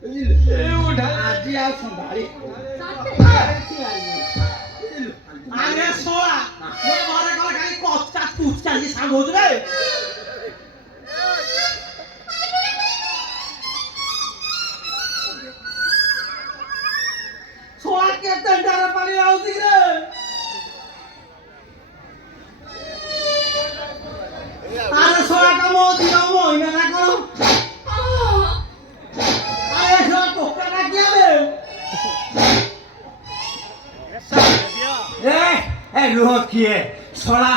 उठा आजी आ संभाली अरे सोळा घरे घरे खाली कच्चा कुचका की सांग होत रे सोळा केते डर पाणी लावती रे अरे सोळा का मोती ना मोहिना ना करो अरे सोळा कोका ना क्या बे ए रुह किए सोळा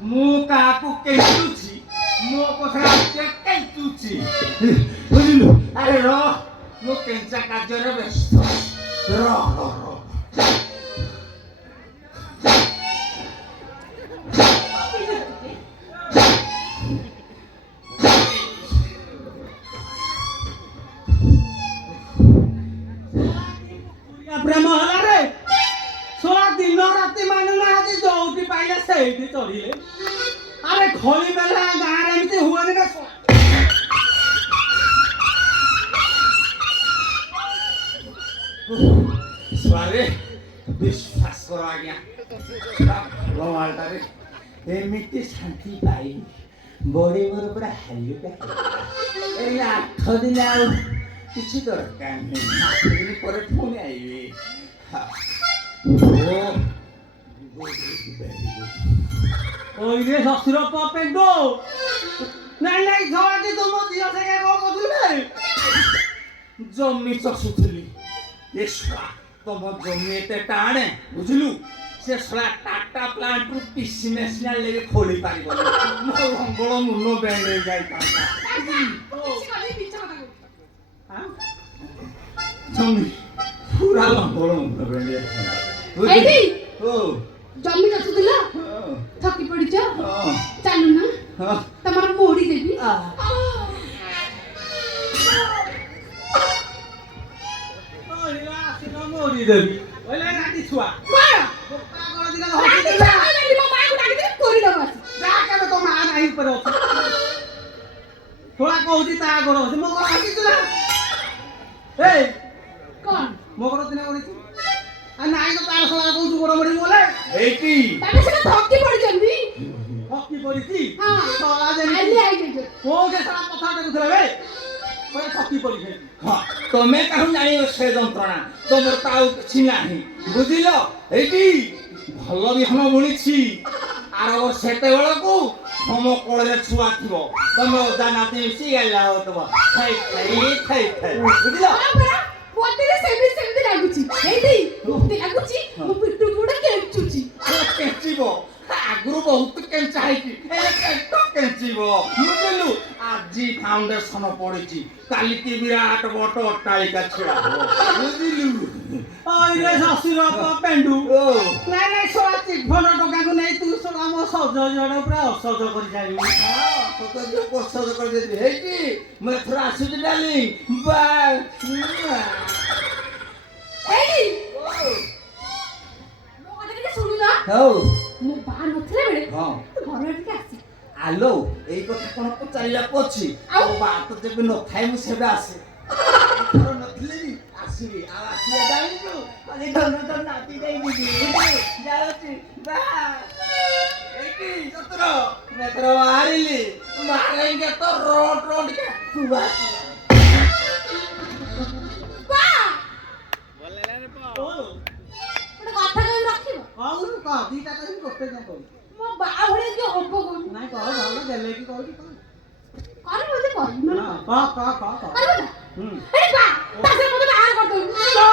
मु काकू केचुची मो कोथरा के केचुची बुझिलु अरे रो मु केंचा काजरे व्यस्त रो रो रो प्रेम होला रे सोळा दिन राती मानु ना आजी जोउटी पाइले सेठी चढ़िले अरे खोली बेला गारे एमती हुआनी का स्वारे विश्वास करो आज्ञा भगवान रे एमिति शांति पाई बॉडी मोर पूरा हल्का ए 8 दिन आउ किछि दरकार नहीं 8 दिन पर फोन आइबे ओइ रे ससुर पपेंडो नहीं नहीं झवाटी तुम दियो से के को बदलबे जम्मी चसुथली एसका तुम जम्मी एते टाणे बुझलु से सला टाटा प्लांट रु पीसी नेशनल लेके खोली पारिबो मो रंगळ मुनो बैंड जाई पाता हां जम्मी पूरा रंगळ मुनो बैंड एडी ओ जम्मी चसुथला थकी पड़ी छ चालू ना तमार मोड़ी देबी मोड़ी देबी ओले नाटी छुआ कोन पागल दिना हसी देला नहीं मो मां को डाकी दे कोरी दबा जा के तो मां नहीं पर थोड़ा कहूची ता गोड़ मो गोड़ हसी तुला ए कोन मो गोड़ दिना कोनी आ नाही तो तार सला कहूची गोड़ मडी बोले एटी ताके से थकी पड़ी जल्दी हकी पड़ीती हां सला जे आई जे ओ जे सला कथा देखुथले बे कोई थकी पड़ी है हां तमे कहू जानी से जंत्रणा तोमर ताऊ किछि नाही बुझिलो एटी भलो बिहन बुणीछि आर सेते बेलकू हम कोळे छुआ थिबो तमे ओदा नाती मिसी गेला होतबो थाई थाई बुझिलो पोते सेमी लागुची एडी पोते लागुची मो पिट्टू गुडा केचुची केचिबो आगुरु बहुत केंचा हैकी ए केटो केचिबो बुझिलु आजी फाउंडेशन पड़िछि काली की विराट बट अट्टालिका छिड़ा हो बुझिलु ओइ रे ससुर पेंडू ओ नै नै सोला चिफन टका को नै तू सोला मो सज जडा पूरा असज करि जाई हां तो जो असज करि देबी हेकी मैं थोड़ा आसुज डाली बा एडी ओ मो कथा के सुनु ना हो मो बा नथले बेले हां घर के आसी आलो एई कथा कोन पचारिला पछि आ बात जेबे न थाई मु सेबे आसे थोर नथली आसीबी आ आसीले जानिछु अरे धन धन नाती देई दिबी जाउछि बा एकी सतर नेत्र आरिली मारेंगे तो रोड के सुबा बा बोले रे पा ओटा कथा कहि रखिबो हाउ का दीटा कहि कोते जा को मो बा भळे के हबो कोन नाही कह भालो देले की कहू अरे मते कह हां का अरे बा अरे बा तासे मते बाहर कर दो